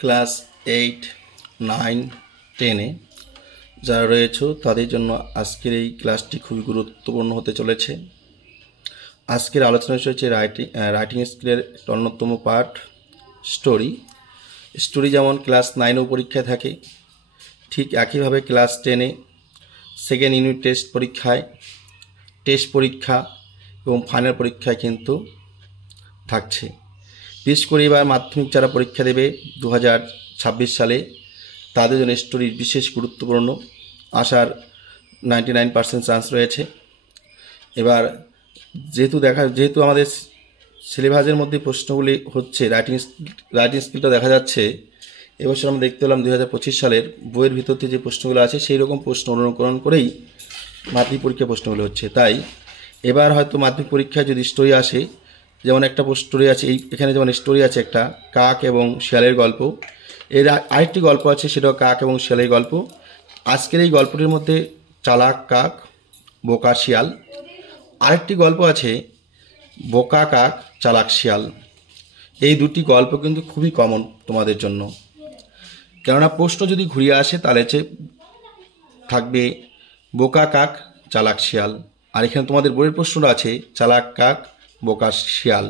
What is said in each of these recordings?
Class 8, 9, 10-এ যারা রয়েছে তাদের জন্য আজকের এই ক্লাসটি খুবই গুরুত্বপূর্ণ হতে চলেছে। আজকের আলোচনা হচ্ছে রাইটিং স্কিলের অন্যতম পার্ট স্টোরি। যেমন ক্লাস 9-এও পরীক্ষায় থাকে, ঠিক একইভাবে ক্লাস 10-এ সেকেন্ড ইউনিট টেস্ট পরীক্ষা এবং ফাইনাল পরীক্ষায় কিন্তু থাকছে। বিশেষ করে এবার মাধ্যমিক যারা পরীক্ষা দেবে 2026 সালে তাদের জন্য স্টোরি বিশেষ গুরুত্বপূর্ণ, আসার 99% চান্স রয়েছে। এবার যেহেতু আমাদের সিলেবাসের মধ্যে প্রশ্নগুলি হচ্ছে রাইটিং স্কিলটা দেখা যাচ্ছে, এবছর আমরা দেখতে পেলাম 2025 সালের বইয়ের ভিতর থেকে যে প্রশ্নগুলো আছে সেই রকম প্রশ্ন অনুকরণ করেই মাধ্যমিক পরীক্ষা প্রশ্নগুলো হচ্ছে। তাই এবার হয়তো মাধ্যমিক পরীক্ষায় যদি স্টোরি আসে, যেমন একটা স্টোরি আছে এখানে, যেমন স্টোরি আছে একটা কাক এবং শিয়ালের গল্প। এর আরেকটি গল্প আছে, সেটাও কাক এবং শিয়ালের গল্প। আজকের এই গল্পটির মধ্যে চালাক কাক, বোকা শিয়াল। আরেকটি গল্প আছে বোকা কাক, চালাক শিয়াল। এই দুটি গল্প কিন্তু খুবই কমন তোমাদের জন্য, কেননা প্রশ্ন যদি ঘুরিয়ে আসে তাহলে থাকবে বোকা কাক, চালাক শিয়াল। আর এখানে তোমাদের বইয়ের প্রশ্নটা আছে চালাক কাক, বোকা শিয়াল,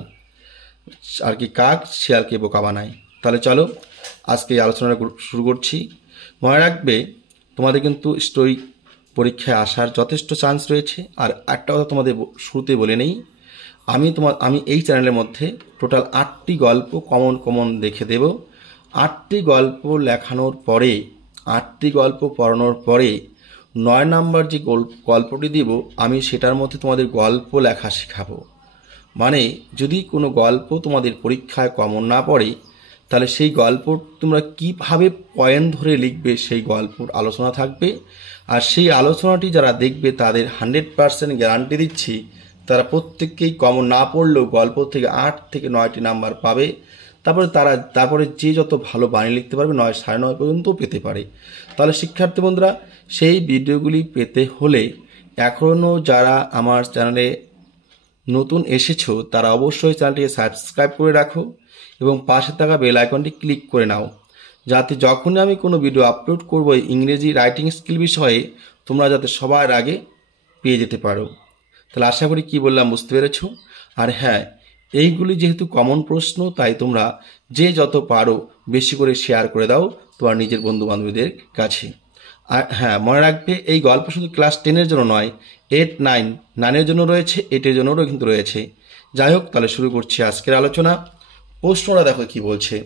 আর কি কাক শিয়ালকে বোকা বানায়। তাহলে চলো আজকে এই আলোচনাটা শুরু করছি। মনে রাখবে তোমাদের কিন্তু স্টোরি পরীক্ষায় আসার যথেষ্ট চান্স রয়েছে। আর একটা কথা তোমাদের শুরুতে বলে নেই, আমি এই চ্যানেলের মধ্যে টোটাল 8টি গল্প কমন দেখে দেব। 8টি গল্প লেখানোর পরে, 8টি গল্প পড়ানোর পরে 9 নাম্বার যে গল্পটি দিব আমি সেটার মধ্যে তোমাদের গল্প লেখা শেখাবো। মানে যদি কোনো গল্প তোমাদের পরীক্ষায় কমন না পড়ে তাহলে সেই গল্প তোমরা কিভাবে পয়েন্ট ধরে লিখবে সেই গল্পর আলোচনা থাকবে। আর সেই আলোচনাটি যারা দেখবে তাদের 100% গ্যারান্টি দিচ্ছি তারা প্রত্যেককেই কমন না পড়লেও গল্প থেকে 8 থেকে 9টি নাম্বার পাবে। তারপরে যে যত ভালো বাণী লিখতে পারবে 9, 9.5 পর্যন্ত পেতে পারে। তাহলে শিক্ষার্থী বন্ধুরা, সেই ভিডিওগুলি পেতে হলে এখনও যারা আমার চ্যানেলে নতুন এসেছো তারা অবশ্যই চ্যানেলটিকে সাবস্ক্রাইব করে রাখো এবং পাশে থাকা বেল আইকনটি ক্লিক করে নাও, যাতে যখনই আমি কোনো ভিডিও আপলোড করব ইংরেজি রাইটিং স্কিল বিষয়ে তোমরা যাতে সবার আগে পেয়ে যেতে পারো। তাহলে আশা করি কি বললাম বুঝতে পেরেছো। আর হ্যাঁ, এইগুলি যেহেতু কমন প্রশ্ন তাই তোমরা যে যত পারো বেশি করে শেয়ার করে দাও তোমার নিজের বন্ধু বান্ধবীদের কাছে। আর হ্যাঁ, মনে রাখবে এই গল্প শুধু ক্লাস 10-এর জন্য নয়, 8, 9, 9-এর জন্য রয়েছে, 8-এর জন্যও কিন্তু রয়েছে। যাই হোক, তাহলে শুরু করছি আজকের আলোচনা। প্রশ্নটা দেখো কি বলছে।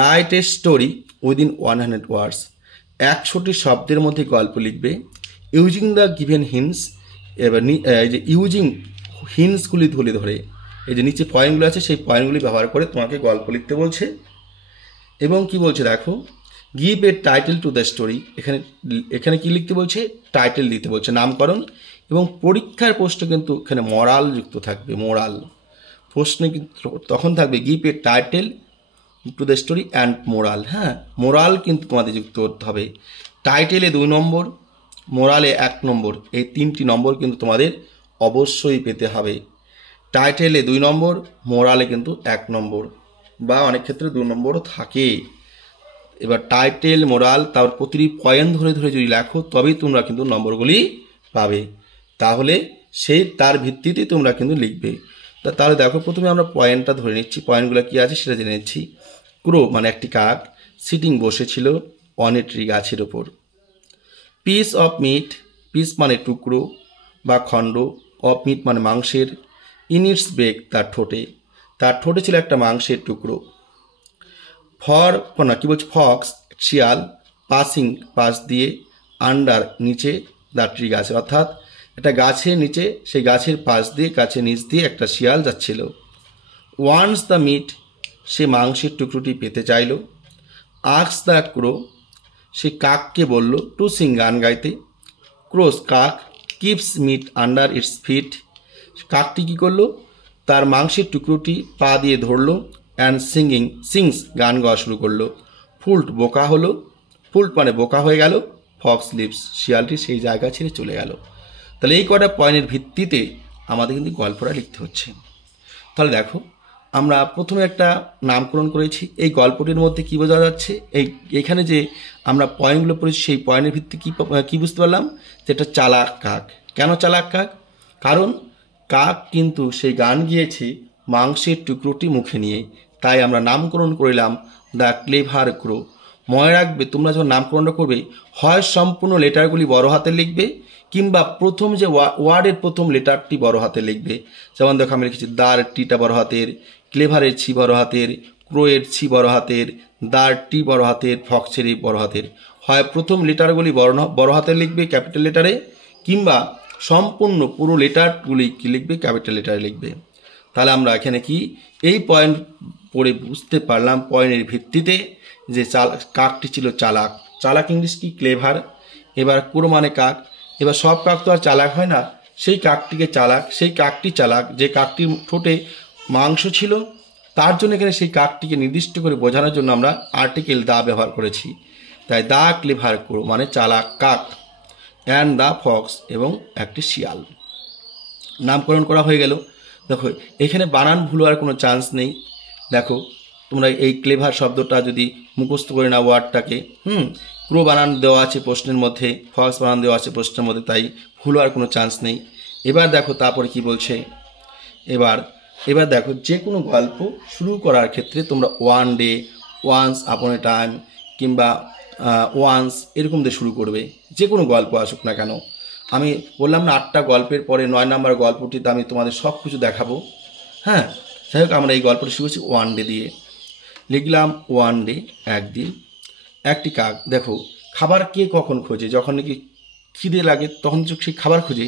রাইট এ স্টোরি উইদিন 100 ওয়ার্ডস। 100টি শব্দের মধ্যে গল্প লিখবে ইউজিং দ্য গিভেন হিন্টস। এবার এই যে ইউজিং হিন্টসগুলি ধরে এই যে নিচে পয়েন্টগুলো আছে সেই পয়েন্টগুলি ব্যবহার করে তোমাকে গল্প লিখতে বলছে। এবং কি বলছে দেখো, give a title to the story. এখানে কি লিখতে বলছে, টাইটেল দিতে বলছে, নামকরণ। এবং পরীক্ষার প্রশ্ন কিন্তু এখানে মোরাল যুক্ত থাকবে। মোরাল প্রশ্নে কিন্তু তখন থাকবে give a title to the story and moral. হ্যাঁ, মোরাল কিন্তু তোমাদের যুক্ত করতে হবে। টাইটেলে 2 নম্বর, মোরালে 1 নম্বর, এই 3টি নম্বর কিন্তু তোমাদের অবশ্যই পেতে হবে। টাইটেলে 2 নম্বর, মোরালে কিন্তু 1 নম্বর, বা অনেক ক্ষেত্রে 2 নম্বরও থাকে। এবার টাইটেল, মোরাল, তারপর প্রতিটি পয়েন্ট ধরে যদি লেখো তবেই তোমরা কিন্তু নম্বরগুলি পাবে। তাহলে তার ভিত্তিতে তোমরা কিন্তু লিখবে। তাহলে দেখো, প্রথমে আমরা পয়েন্টটা ধরে নিচ্ছি, পয়েন্টগুলো কি আছে সেটা জেনে নিচ্ছি। ক্রো মানে একটি কাক, সিটিং বসেছিল অন এ ট্রি গাছের ওপর। পিস অফ মিট, পিস মানে টুকরো বা খণ্ড, অফ মিট মানে মাংসের, ইন ইটস বেক তার ঠোঁটে ছিল একটা মাংসের টুকরো। কি বলছে, ফক্স শিয়াল, পাসিং পাশ দিয়ে, আন্ডার নিচে, দ্য ট্রি গাছের, অর্থাৎ একটা গাছের নিচে, সেই গাছের পাশ দিয়ে, গাছের নিচ দিয়ে একটা শিয়াল যাচ্ছিল। ওয়ান্স দ্য মিট, সে মাংসের টুকরোটি পেতে চাইল। আক্স দ্য ক্রো, সে কাককে বলল টু সিং গান গাইতে। ক্রোস কাক, keeps meat under its feet, কাকটি কী করলো, তার মাংসের টুকরোটি পা দিয়ে ধরলো। অ্যান্ড সিংস গান গাওয়া শুরু করলো। ফুল্ট বোকা হলো, ফুল্ট মানে বোকা হয়ে গেল। ফক্স লিভস, শিয়ালটি সেই জায়গা ছেড়ে চলে গেল। তাহলে এই কটা পয়েন্টের ভিত্তিতে আমাদের কিন্তু গল্পটা লিখতে হচ্ছে। তাহলে দেখো, আমরা প্রথমে একটা নামকরণ করেছি। এই গল্পটির মধ্যে কি বোঝা যাচ্ছে, এইখানে যে আমরা পয়েন্টগুলো পড়েছি সেই পয়েন্টের ভিত্তি কি বুঝতে পারলাম, যেটা চালাক কাক। কেন চালাক কাক? কারণ কাক কিন্তু সেই গান গিয়েছে মাংসের টুকরোটি মুখে নিয়ে, তাই আমরা নামকরণ করলাম দ্য ক্লেভার ক্রো। মনে রাখবে, তোমরা যখন নামকরণটা করবে, হয় সম্পূর্ণ লেটারগুলি বড় হাতে লিখবে, কিংবা প্রথম যে ওয়ার্ডের প্রথম লেটারটি বড় হাতে লিখবে। যেমন দেখো আমি লিখেছি দার টিটা বড় হাতের, ক্লেভারের ছি বড় হাতের, ক্রোয়ের ছি বড় হাতের, দার টি বড় হাতের, ফক্সের বড় হাতের। হয় প্রথম লেটারগুলি বড় হাতে লিখবে ক্যাপিটাল লেটারে, কিংবা সম্পূর্ণ পুরো লেটারগুলি কি লিখবে, ক্যাপিটাল লেটারে লিখবে। তাহলে আমরা এখানে কি এই পয়েন্ট পড়ে বুঝতে পারলাম পয়েন্টের ভিত্তিতে যে কাকটি ছিল চালাক। চালাক ইংলিশ কি? ক্লেভার। এবার ক্রো মানে কাক। এবার সব কাক তো আর চালাক হয় না, সেই কাকটিকে চালাক, সেই কাকটি চালাক যে কাকটির ঠোঁটে মাংস ছিল, তার জন্য এখানে সেই কাকটিকে নির্দিষ্ট করে বোঝানোর জন্য আমরা আর্টিকেল দা ব্যবহার করেছি। তাই দা ক্লেভার ক্রো মানে চালাক কাক, অ্যান্ড দা ফক্স এবং একটি শিয়াল। নামকরণ করা হয়ে গেল। দেখো এখানে বানান ভুল হওয়ার কোনো চান্স নেই। দেখো তোমরা এই ক্লেভার শব্দটা যদি মুখস্থ করে নাও ওয়ার্ডটাকে, ক্রো বানান দেওয়া আছে প্রশ্নের মধ্যে, ফক্স বানান দেওয়া আছে প্রশ্নের মধ্যে, তাই ভুল হওয়ার কোনো চান্স নেই। এবার দেখো তারপরে কি বলছে। এবার দেখো যে কোনো গল্প শুরু করার ক্ষেত্রে তোমরা ওয়ান ডে, ওয়ান্স আপন এ টাইম, কিংবা ওয়ান্স এরকম দিয়ে শুরু করবে। যে কোনো গল্প আসুক না কেন, আমি বললাম না 8টা গল্পের পরে 9 নম্বর গল্পটিতে আমি তোমাদের সব কিছু দেখাবো। হ্যাঁ, যাই হোক আমরা এই গল্পটি শুরু করছি ওয়ান ডে দিয়ে। লিখলাম ওয়ান ডে, একদিন। একটি কাক, দেখো খাবার কে কখন খোঁজে? যখন নাকি খিদে লাগে তখন সে খাবার খোঁজে,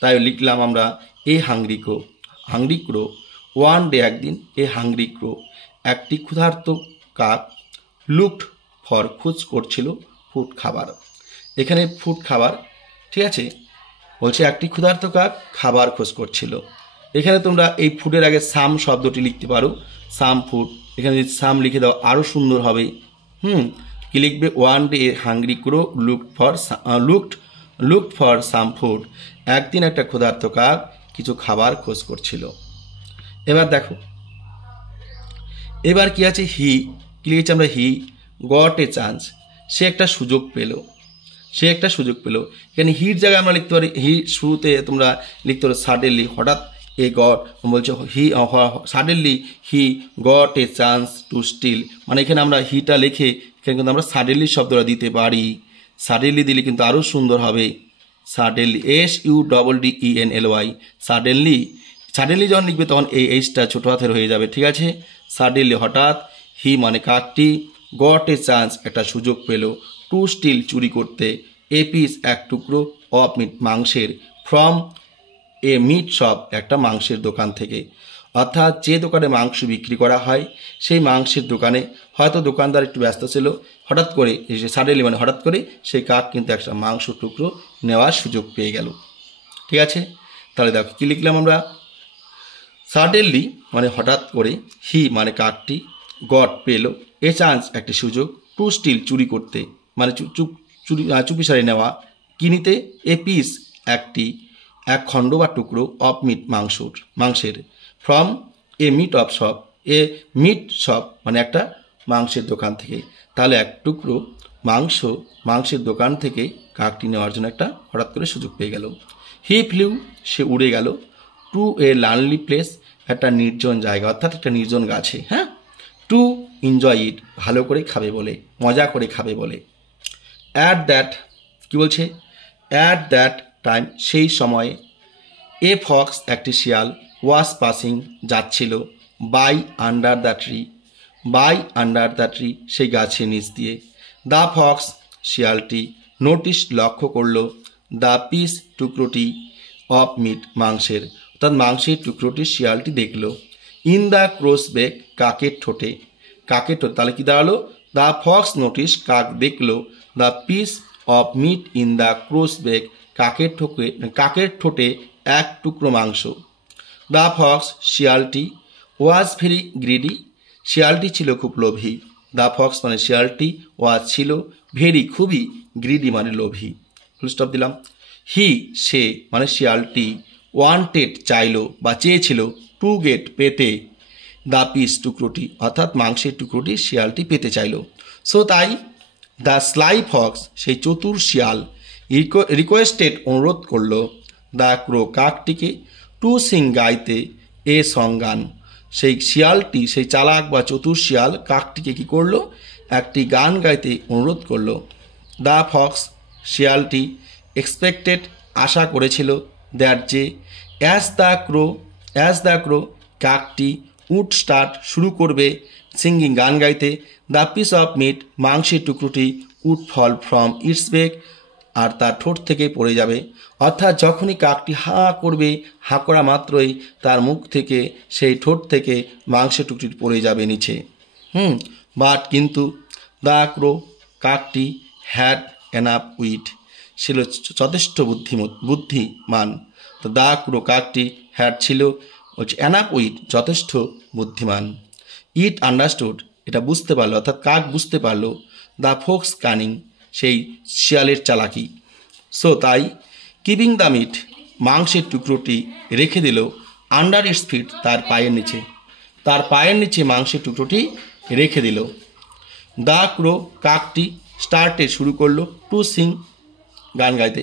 তাই লিখলাম আমরা a hungry crow. One day একদিন, এ হাংরি ক্রো একটি ক্ষুধার্ত কাক লুকড ফর খোঁজ করছিল ফুড খাবার। এখানে ফুড খাবার, ঠিক আছে, বলছে একটি ক্ষুধার্ত কাক খাবার খোঁজ করছিল। এখানে তোমরা এই ফুডের আগে সাম শব্দটি লিখতে পারো, সাম ফুড। এখানে যদি সাম লিখে দাও আরও সুন্দর হবে। কি লিখবে? One day hungry crow looked for some food. একদিন একটা ক্ষুধার্ত কাক কিছু খাবার খোঁজ করছিল। এবার দেখো এবার কি আছে? কি লিখেছি আমরা? হি গট এ চান্স, সে একটা সুযোগ পেল। এখানে হির জায়গায় আমরা লিখতে পারি, হি শুরুতে তোমরা লিখতে পারো সাডেনলি, হঠাৎ এ গট, বলছে suddenly he got a chance to steal, মানে এখানে আমরা হিটা লিখে এখানে কিন্তু আমরা সাডেনলি শব্দটা দিতে পারি। সাডেনলি দিলে কিন্তু আরও সুন্দর হবে। সাডেনলি, SUDDENLY, সাডেনলি যখন লিখবে তখন এই এইচটা ছোট হাতের হয়ে যাবে, ঠিক আছে? সাডেনলি হঠাৎ, হি মানে কাকটি, গট এ চান্স একটা সুযোগ পেল, টু স্টিল চুরি করতে, এ পিস এক টুকরো, অফ মিট মাংসের, ফ্রম এ মিট শপ একটা মাংসের দোকান থেকে। অর্থাৎ যে দোকানে মাংস বিক্রি করা হয় সেই মাংসের দোকানে হয়তো দোকানদার একটু ব্যস্ত ছিল, হঠাৎ করে সাডেনলি মানে হঠাৎ করে সেই কাক কিন্তু একটা মাংস টুকরো নেওয়ার সুযোগ পেয়ে গেল, ঠিক আছে? তাহলে দেখো কী লিখলাম আমরা? সাডেনলি মানে হঠাৎ করে, হি মানে কাকটি, গট পেল, এ চান্স একটি সুযোগ, টু স্টিল চুরি করতে মানে চুপিসারি নেওয়া, কিনিতে, এ পিস এক খণ্ড বা টুকরো, অফ মিট মাংসের, from a meat of shop, a meat shop মানে একটা মাংসের দোকান থেকে। তাহলে এক টুকরো মাংসের দোকান থেকে কাকটি নেওয়ার জন্য একটা হঠাৎ করে সুযোগ পেয়ে গেল। হি ফ্লিউ সে উড়ে গেল, টু এ লানলি প্লেস একটা নির্জন জায়গা, অর্থাৎ একটা নির্জন গাছে, হ্যাঁ, টু এনজয় ইট ভালো করে খাবে বলে, মজা করে খাবে বলে। অ্যাট দ্যাট কি বলছে? অ্যাট দ্যাট টাইম সেই সময়ে, এ ফক্স একটি শিয়াল, ওয়াজ পাসিং যাচ্ছিল, বাই আন্ডার দ্য ট্রি সেই গাছের নিচ দিয়ে। দ্য ফক্স শিয়ালটি, নোটিস লক্ষ্য করল, দ্য পিস টুকরোটি, অফ মিট মাংসের, অর্থাৎ মাংসের টুকরোটি শিয়ালটি দেখল, ইন দ্য ক্রোস বেক কাকের ঠোঁটে, তাহলে কি দাঁড়ালো? দ্য ফক্স নোটিস কাক দেখল, the piece of meat in the crow's beak কাকের ঠোঁটে এক টুকরো মাংস। দ্য ফক্স শিয়ালটি, ওয়াজ ভেরি গ্রিডি শিয়ালটি ছিল খুব লোভী। দ্য ফক্স মানে শিয়ালটি, ওয়াজ ছিল, ভেরি খুবই, গ্রিডি মানে লোভী। ফুল স্টপ দিলাম। হি সে মানে শিয়ালটি, ওয়ান্টেড চাইল বা চেয়েছিল, টু গেট পেতে, দ্য পিস টুকরোটি, অর্থাৎ মাংসের টুকরোটি শিয়ালটি পেতে চাইল। সো তাই দ্য স্লাই ফক্স, সেই চতুর শিয়াল, রিকোয়েস্টেড, অনুরোধ করল, দ্য ক্রো, কাকটিকে, টু সিং, গাইতে, এ সং, গান। সেই শিয়ালটি, সেই চালাক বা চতুর শিয়াল কাকটিকে কী করলো, একটি গান গাইতে অনুরোধ করলো। দ্য ফক্স, শিয়ালটি, এক্সপেক্টেড, আশা করেছিল, দ্যাট যে, অ্যাজ দ্য ক্রো, কাকটি, উড স্টার্ট, শুরু করবে, সিঙ্গিং, গান গাইতে, দ্য পিস অফ মিট, মাংসের টুকরোটি, would fall from its beak, আর তার ঠোঁট থেকে পড়ে যাবে। অর্থাৎ যখনই কাকটি হাঁ করবে, হাঁ করা মাত্রই তার মুখ থেকে, সেই ঠোঁট থেকে মাংসের টুকরোটি পড়ে যাবে নিচে। বাট কিন্তু দ্য ক্রো, কাকটি, হ্যাড এনাফ উইট, ছিল যথেষ্ট বুদ্ধিমান। তো দ্য ক্রো, কাকটি, হ্যাড, ছিল, এনাফ উইট, যথেষ্ট বুদ্ধিমান। ইট আন্ডারস্টুড, এটা বুঝতে পারলো, অর্থাৎ কাক বুঝতে পারলো, দ্য ফক্স কানিং, সেই শিয়ালের চালাকি। সো তাই কিপিং দ্য মিট, মাংসের টুকরোটি রেখে দিল, আন্ডার ইটস ফিট, তার পায়ের নিচে মাংসের টুকরোটি রেখে দিল। দ্য ক্রো, কাকটি, স্টার্টে, শুরু করলো, টু সিং, গান গাইতে,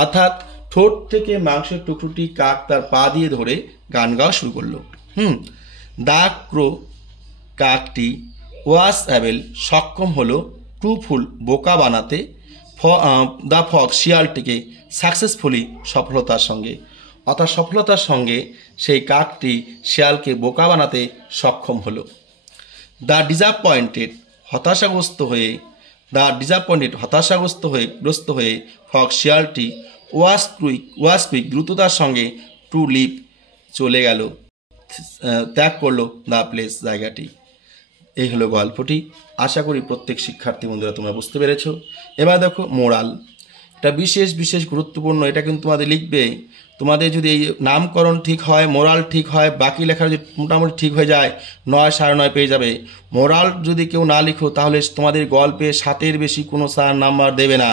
অর্থাৎ ঠোঁট থেকে মাংসের টুকরোটি কাক তার পা দিয়ে ধরে গান গাওয়া শুরু করলো। দ্য ক্রো, কাকটি, ওয়াজ অ্যাবেল, সক্ষম হলো, টু ফুল, বোকা বানাতে, দ্য ফক্স, শিয়ালটিকে, সাকসেসফুলি, সফলতার সঙ্গে, অর্থাৎ সফলতার সঙ্গে সেই কাকটি শিয়ালকে বোকা বানাতে সক্ষম হলো। দ্য ডিসঅ্যাপয়েন্টেড, হতাশাগ্রস্ত হয়ে ফক্স, শিয়ালটি, ওয়াজ কুইক, দ্রুততার সঙ্গে, টু লিভ, চলে গেল, ত্যাগ করলো, দ্য প্লেস, জায়গাটি। এই হলো গল্পটি। আশা করি প্রত্যেক শিক্ষার্থী বন্ধুরা তোমরা বুঝতে পেরেছো। এবার দেখো মোরাল, এটা বিশেষ গুরুত্বপূর্ণ, এটা কিন্তু তোমাদের লিখবে। তোমাদের যদি এই নামকরণ ঠিক হয়, মোরাল ঠিক হয়, বাকি লেখা যদি মোটামুটি ঠিক হয়ে যায়, 9, 9.5 পেয়ে যাবে। মোরাল যদি কেউ না লিখো তাহলে তোমাদের গল্পে 7-এর বেশি কোনো স্যার নাম্বার দেবে না।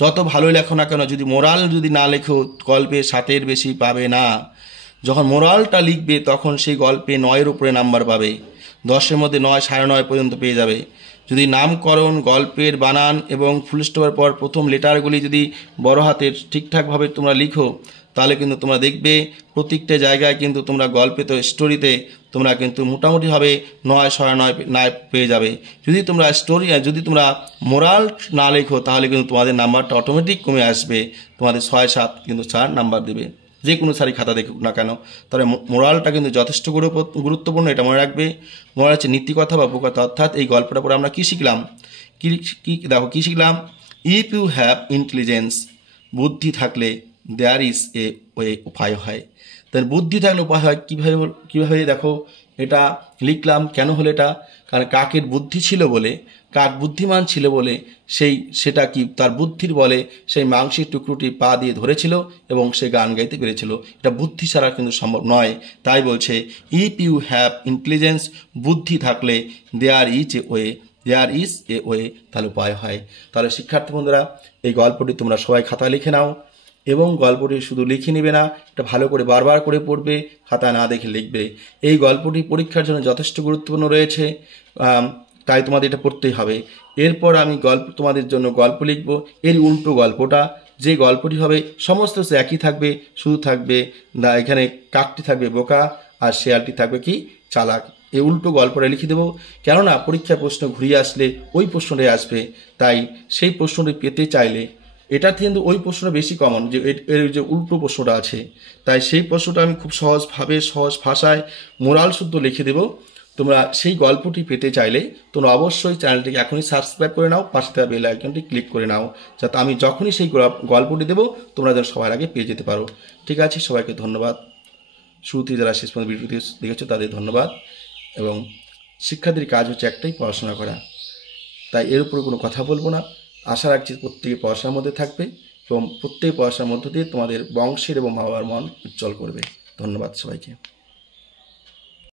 যত ভালোই লেখো না কেন, যদি মোরাল যদি না লেখো গল্পে 7-এর বেশি পাবে না। যখন মোরালটা লিখবে তখন সেই গল্পে 9-এর উপরে নাম্বার পাবে, 10-এর মধ্যে 9, 9.5 পর্যন্ত পেয়ে যাবে। যদি নামকরণ, গল্পের বানান এবং ফুল স্টপের পর প্রথম লেটারগুলি যদি বড় হাতের ঠিকঠাকভাবে তোমরা লিখো, তাহলে কিন্তু তোমরা দেখবে প্রত্যেকটা জায়গায় কিন্তু তোমরা গল্পে, তো স্টোরিতে তোমরা কিন্তু মোটামুটিভাবে 9, 9.5 পেয়ে যাবে। যদি তোমরা মোরাল না লেখো তাহলে কিন্তু তোমাদের নাম্বারটা অটোমেটিক কমে আসবে, তোমাদের 6, 7 কিন্তু 4 নাম্বার দেবে, যে কোনো সারি খাতা দেখুক না কেন। তাহলে মোরালটা কিন্তু যথেষ্ট গুরুত্বপূর্ণ, এটা মনে রাখবে। মোরাল হচ্ছে নীতিকথা বা উপকথা। অর্থাৎ এই গল্পটা পরে আমরা কী শিখলাম, দেখো কী শিখলাম, ইফ ইউ হ্যাভ ইন্টেলিজেন্স, বুদ্ধি থাকলে, দেয়ার ইজ এ ওয়ে, উপায় হয়। তাহলে বুদ্ধি থাকলে উপায় হয়, কীভাবে দেখো এটা লিখলাম। কেন হলো এটা? কারণ কাকের বুদ্ধি ছিল বলে, কাক বুদ্ধিমান ছিল বলে সেটা কি তার বুদ্ধির বলে সেই মাংসের টুকরোটি পা দিয়ে ধরেছিল এবং সে গান গাইতে পেরেছিল। এটা বুদ্ধি ছাড়া কিন্তু সম্ভব নয়। তাই বলছে ইফ ইউ হ্যাভ ইন্টেলিজেন্স, বুদ্ধি থাকলে, দেয়ার ইজ এ ওয়ে, তাহলে উপায় হয়। তাহলে শিক্ষার্থী বন্ধুরা, এই গল্পটি তোমরা সবাই খাতা লিখে নাও এবং গল্পটি শুধু লিখে নেবে না, এটা ভালো করে বারবার করে পড়বে, খাতা না দেখে লিখবে। এই গল্পটি পরীক্ষার জন্য যথেষ্ট গুরুত্বপূর্ণ রয়েছে, তাই তোমাদের এটা পড়তেই হবে। এরপর আমি তোমাদের জন্য গল্প লিখব, এর উল্টো গল্পটা, যে গল্পটি হবে সমস্ত একই থাকবে, শুধু থাকবে এখানে কাকটি থাকবে বোকা আর শেয়ালটি থাকবে কি চালাক। এই উল্টো গল্পটা লিখে দেবো, কেননা পরীক্ষায় প্রশ্ন ঘুরিয়ে আসলে ওই প্রশ্নটাই আসবে। তাই সেই প্রশ্নটি পেতে চাইলে, এটা কিন্তু ওই প্রশ্নটা বেশি কমন, যে এর যে উল্টো প্রশ্নটা আছে, তাই সেই প্রশ্নটা আমি খুব সহজ ভাষায় মোরাল শুদ্ধ লিখে দেবো। তোমরা সেই গল্পটি পেতে চাইলে তোমরা অবশ্যই চ্যানেলটিকে এখনই সাবস্ক্রাইব করে নাও, পাশে থাকা বেল আইকনটি ক্লিক করে নাও, যাতে আমি যখনই সেই গল্পটি দেবো তোমরা যেন সবার আগে পেয়ে যেতে পারো। ঠিক আছে, সবাইকে ধন্যবাদ। শুরুতে যারা শেষ পর্যন্ত ভিডিওটি দেখেছো তাদের ধন্যবাদ। এবং শিক্ষার্থীর কাজ হচ্ছে একটাই, পড়াশোনা করা। তাই এর উপরে কোনো কথা বলবো না। আশা রাখছি প্রত্যেকে পড়াশোনার মধ্যে থাকবে এবং প্রত্যেক পড়াশোনার মধ্য দিয়ে তোমাদের বংশের এবং মা বাবার মন উজ্জ্বল করবে। ধন্যবাদ সবাইকে।